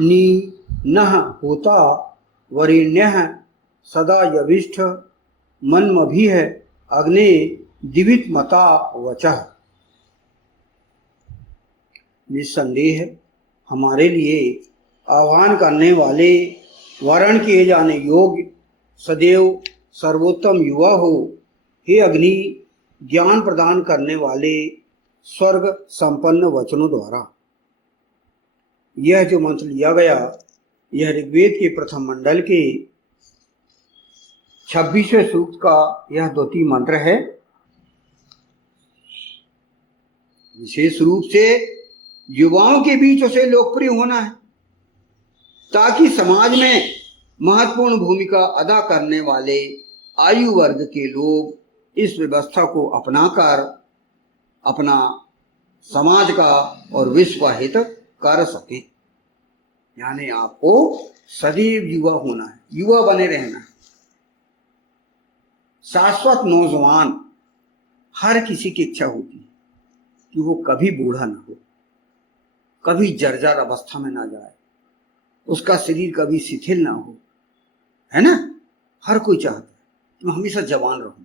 नी नः होता वरेण्यः सदा यविष्ठ मन्मभिः अग्ने दिवित मता वचः। निस्संदेह हमारे लिए आह्वान करने वाले, वरण किए जाने योग्य, सदैव सर्वोत्तम युवा हो। हे अग्नि, ज्ञान प्रदान करने वाले स्वर्ग संपन्न वचनों द्वारा यह जो मंत्र लिया गया, यह ऋग्वेद के प्रथम मंडल के 26वें सूक्त का यह द्वितीय मंत्र है। विशेष रूप से युवाओं के बीच उसे लोकप्रिय होना है, ताकि समाज में महत्वपूर्ण भूमिका अदा करने वाले आयु वर्ग के लोग इस व्यवस्था को अपनाकर अपना समाज का और विश्व का हित कर सकें। यानी आपको सदैव युवा होना है, युवा बने रहना है। शाश्वत नौजवान हर किसी की इच्छा होती है कि वो कभी बूढ़ा ना हो, कभी जर्जर अवस्था में ना जाए, उसका शरीर कभी शिथिल ना हो, है ना। हर कोई चाहता है कि मैं हमेशा जवान रहूं।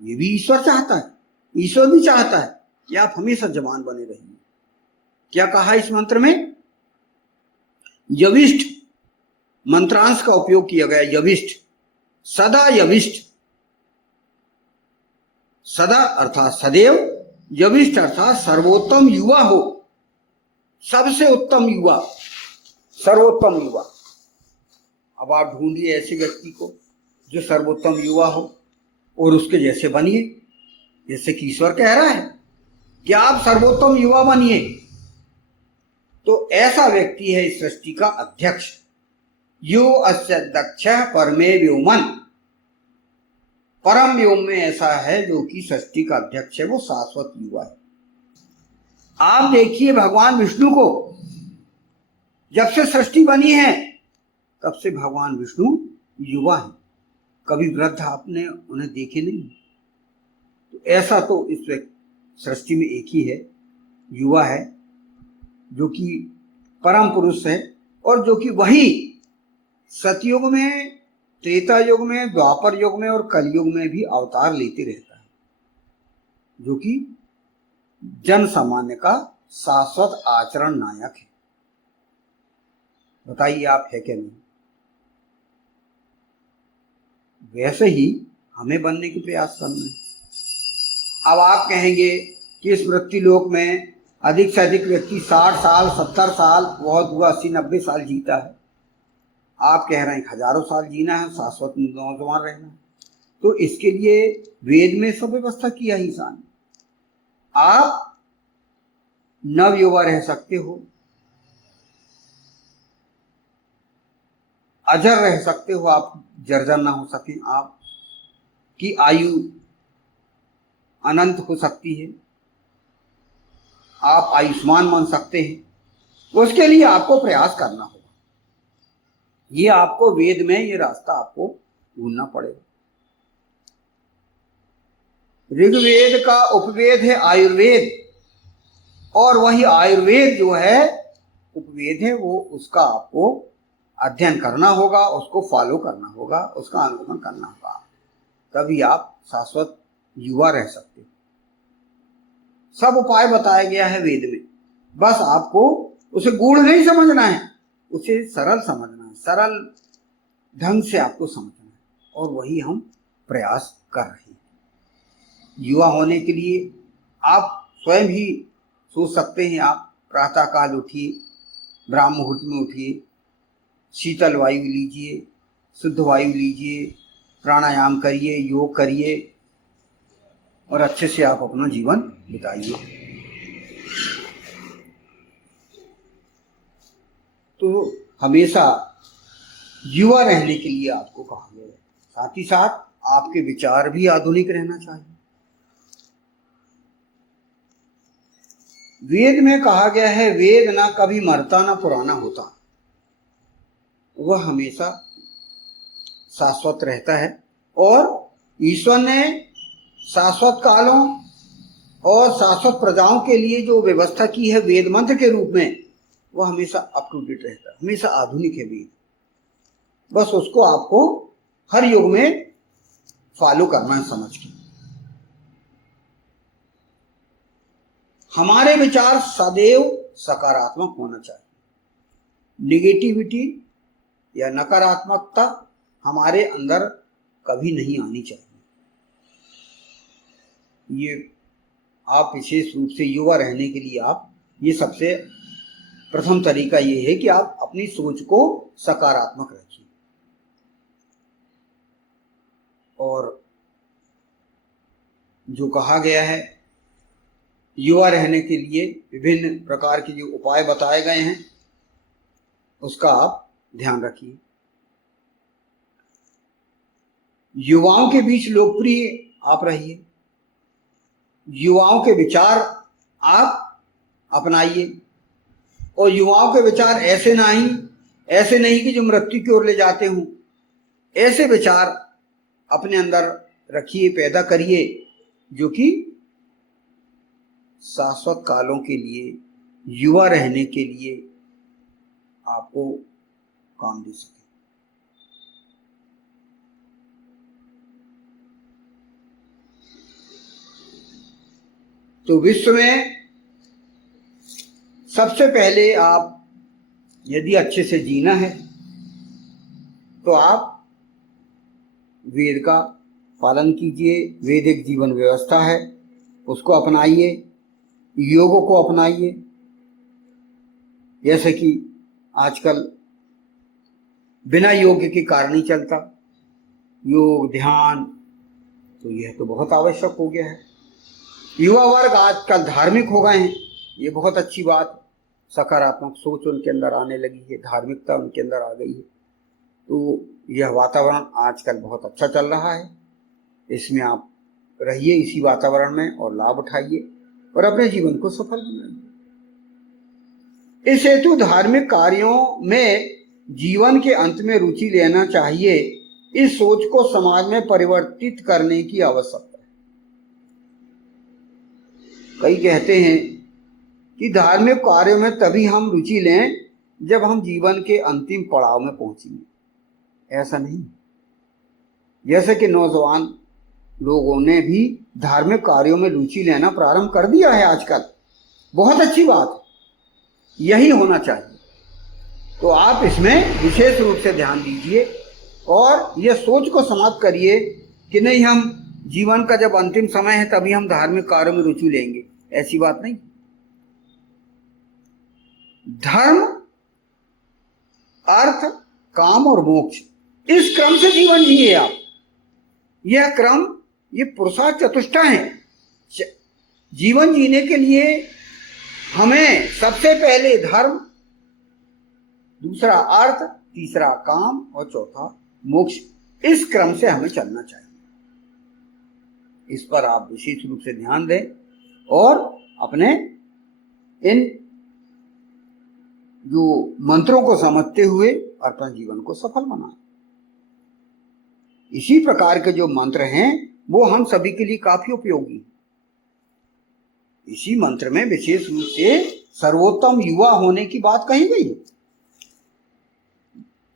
ये भी ईश्वर चाहता है, ईश्वर भी चाहता है कि आप हमेशा जवान बने रहिए। क्या कहा इस मंत्र में? यविष्ठ मंत्रांश का उपयोग किया गया। यविष्ठ, सदा यविष्ठ, सदा अर्थात सदैव, यविष्ठ अर्थात सर्वोत्तम युवा हो, सबसे उत्तम युवा, सर्वोत्तम युवा। अब आप ढूंढिए ऐसे व्यक्ति को जो सर्वोत्तम युवा हो और उसके जैसे बनिए, जैसे कि ईश्वर कह रहा है कि आप सर्वोत्तम युवा बनिए। तो ऐसा व्यक्ति है इस सृष्टि का अध्यक्ष। यो अस्य दक्ष परमे व्योमन, परम व्योम में ऐसा है जो कि सृष्टि का अध्यक्ष है, वो शाश्वत युवा है। आप देखिए भगवान विष्णु को, जब से सृष्टि बनी है तब से भगवान विष्णु युवा है। कभी वृद्ध आपने उन्हें देखे नहीं। तो ऐसा तो इस सृष्टि में एक ही है, युवा है, जो कि परम पुरुष है और जो कि वही सतयुग में, त्रेता युग में, द्वापर युग में और कलयुग में भी अवतार लेते रहता है, जो कि जन सामान्य का शाश्वत आचरण नायक है। बताइए आप है क्या नहीं? वैसे ही हमें बनने की प्रयास करना है। अब आप कहेंगे कि इस मृत्युलोक में अधिक से अधिक व्यक्ति 60 साल, 70 साल, बहुत हुआ 80-90 साल जीता है। आप कह रहे हैं हजारों साल जीना है, शाश्वत नौजवान रहना है। तो इसके लिए वेद में सब व्यवस्था किया ही इंसान। आप नव युवा रह सकते हो, अजर रह सकते हो, आप जर्जर ना हो सके, आप की आयु अनंत हो सकती है, आप आयुष्मान बन सकते हैं। उसके लिए आपको प्रयास करना होगा। ये आपको वेद में ये रास्ता आपको ढूंढना पड़ेगा। ऋग्वेद का उपवेद है आयुर्वेद, और वही आयुर्वेद जो है उपवेद है, वो उसका आपको अध्ययन करना होगा, उसको फॉलो करना होगा, उसका अनुगमन करना होगा, तभी आप शाश्वत युवा रह सकते हो। सब उपाय बताया गया है वेद में, बस आपको उसे गूढ़ नहीं समझना है, उसे सरल समझना है, सरल ढंग से आपको समझना है, और वही हम प्रयास कर रहे हैं। युवा होने के लिए आप स्वयं ही सोच सकते हैं। आप प्रातःकाल उठिए, ब्राह्म मुहूर्त में उठिए, शीतल वायु लीजिए, शुद्ध वायु लीजिए, प्राणायाम करिए, योग करिए और अच्छे से आप अपना जीवन बिताइए। तो हमेशा युवा रहने के लिए आपको कहा गया है। साथ ही साथ आपके विचार भी आधुनिक रहना चाहिए। वेद में कहा गया है, वेद ना कभी मरता ना पुराना होता, वह हमेशा शाश्वत रहता है। और ईश्वर ने शाश्वत कालों और शाश्वत प्रजाओं के लिए जो व्यवस्था की है वेद मंत्र के रूप में, वह हमेशा अप टू डेट रहता है, हमेशा आधुनिक है वेद। बस उसको आपको हर युग में फॉलो करना है समझ के। हमारे विचार सदैव सकारात्मक होना चाहिए। निगेटिविटी या नकारात्मकता हमारे अंदर कभी नहीं आनी चाहिए। ये आप विशेष रूप से युवा रहने के लिए आप ये सबसे प्रथम तरीका ये है कि आप अपनी सोच को सकारात्मक रखिए। और जो कहा गया है युवा रहने के लिए विभिन्न प्रकार के जो उपाय बताए गए हैं उसका आप ध्यान रखिए। युवाओं के बीच लोकप्रिय आप रहिए, युवाओं के विचार आप अपनाइए, और युवाओं के विचार ऐसे नहीं कि जो मृत्यु की ओर ले जाते हों। ऐसे विचार अपने अंदर रखिए, पैदा करिए, जो कि शाश्वत कालों के लिए, युवा रहने के लिए आपको काम दे सके। तो विश्व में सबसे पहले आप यदि अच्छे से जीना है तो आप वेद का पालन कीजिए। वेद एक जीवन व्यवस्था है, उसको अपनाइए, योग को अपनाइए। जैसे कि आजकल बिना योग के कार्य नहीं चलता, योग ध्यान, तो यह तो बहुत आवश्यक हो गया है। युवा वर्ग आजकल धार्मिक हो गए हैं, ये बहुत अच्छी बात। सकारात्मक सोच उनके अंदर आने लगी है, धार्मिकता उनके अंदर आ गई है। तो यह वातावरण आजकल बहुत अच्छा चल रहा है, इसमें आप रहिए, इसी वातावरण में, और लाभ उठाइए और अपने जीवन को सफल बनाइए। इस हेतु धार्मिक कार्यों में जीवन के अंत में रुचि लेना चाहिए। इस सोच को समाज में परिवर्तित करने की आवश्यकता है। कई कहते हैं कि धार्मिक कार्यों में तभी हम रुचि लें जब हम जीवन के अंतिम पड़ाव में पहुंचेंगे। ऐसा नहीं। जैसे कि नौजवान लोगों ने भी धार्मिक कार्यों में रुचि लेना प्रारंभ कर दिया है आजकल, बहुत अच्छी बात, यही होना चाहिए। तो आप इसमें विशेष रूप से ध्यान दीजिए और यह सोच को समाप्त करिए कि नहीं, हम जीवन का जब अंतिम समय है तभी हम धार्मिक कार्यों में रुचि लेंगे, ऐसी बात नहीं। धर्म, अर्थ, काम और मोक्ष, इस क्रम से जीवन जिए आप। यह क्रम, ये पुरुषार्थ चतुष्टय है। जीवन जीने के लिए हमें सबसे पहले धर्म, दूसरा अर्थ, तीसरा काम और चौथा मोक्ष, इस क्रम से हमें चलना चाहिए। इस पर आप विशेष रूप से ध्यान दें और अपने इन जो मंत्रों को समझते हुए अपना जीवन को सफल बनाएं। इसी प्रकार के जो मंत्र हैं वो हम सभी के लिए काफी उपयोगी। इसी मंत्र में विशेष रूप से सर्वोत्तम युवा होने की बात कही गई है।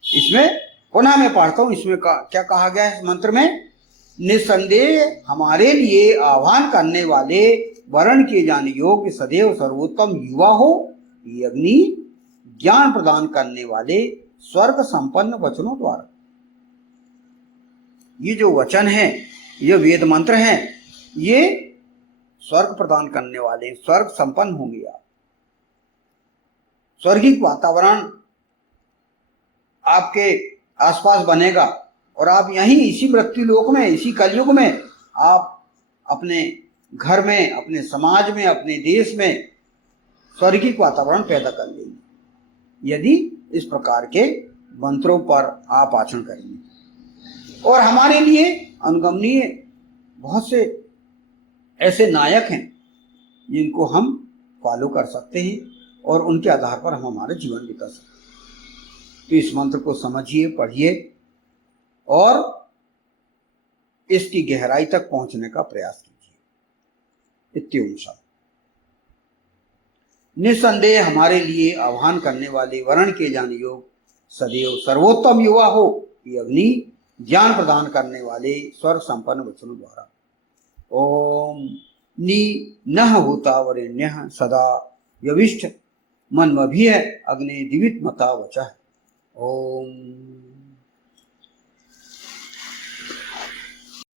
इसमें पुनः मैं पढ़ता हूं, इसमें क्या कहा गया है इस मंत्र में? निसंदेह हमारे लिए आह्वान करने वाले, वर्ण किए जाने योग्य, सदैव सर्वोत्तम युवा हो, ये अग्नि ज्ञान प्रदान करने वाले स्वर्ग संपन्न वचनों द्वारा। ये जो वचन है, ये वेद मंत्र हैं, ये स्वर्ग प्रदान करने वाले, स्वर्ग संपन्न होंगे आप। स्वर्गिक वातावरण आपके आसपास बनेगा और आप यहीं इसी मृत्यु लोक में, इसी कलयुग में आप अपने घर में, अपने समाज में, अपने देश में स्वर्गिक वातावरण पैदा कर लेंगे यदि इस प्रकार के मंत्रों पर आप आचरण करेंगे। और हमारे लिए अनुगमनीय बहुत से ऐसे नायक हैं जिनको हम फॉलो कर सकते हैं और उनके आधार पर हम हमारा जीवन बिता सकते हैं। तो इस मंत्र को समझिए, पढ़िए और इसकी गहराई तक पहुंचने का प्रयास कीजिए। इत्योम शांति। निस्संदेह हमारे लिए आह्वान करने वाले वर्ण के ज्ञान योग सदैव सर्वोत्तम युवा हो, ये अग्नि ज्ञान प्रदान करने वाले स्वर संपन्न वचनों द्वारा। ओम नि नः होता वरेण्यः सदा यविष्ठ मन्मभिः अग्ने दिवित मता वचः। ओम।